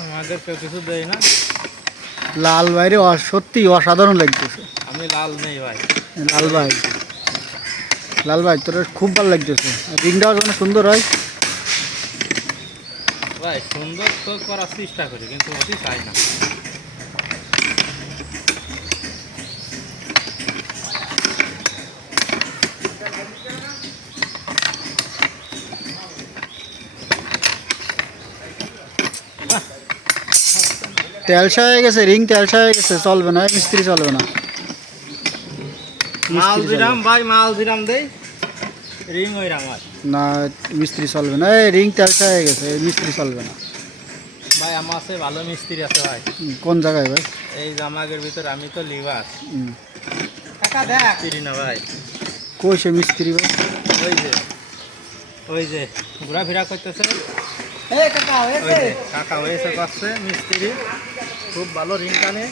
আমাদের কেউ কিছু দেয় না। লাল ভাই রে সত্যি অসাধারণ লাগতেছে। আমি লাল নেই ভাই। লাল ভাই, লাল ভাই তোর খুব ভালো লাগতেছে। রিংটাও যখন সুন্দর হয়। ভাই সুন্দর তো করার চেষ্টা করি কিন্তু অতি চাই না। তেলসা হয়ে গেছে, রিং তেলসা হয়ে গেছে, চলবে না, মিস্ত্রি চলবে না। মাল মিস্ত্রি দিলাম চলবে ভাই, মাল দিলাম দেই, রিং ওই আমার। না, মিস্ত্রি চলবে না। এই রিং তেলসা হয়ে গেছে, মিস্ত্রি চলবে না। ভাই আমার আছে ভালো মিস্ত্রি আছে ভাই। কোন জায়গায় ভাই? এই জামাগের ভিতরে আমি তো লিভার। হুম। কাকা দেখ মিস্ত্রি না ভাই। কই সে মিস্ত্রি ভাই? ওই যে ওই যে ঘোরাফেরা করতেছে। এই কাকা ওই যে কাকা হয়েছে করছে মিস্ত্রি, খুব ভালো রিং টানে।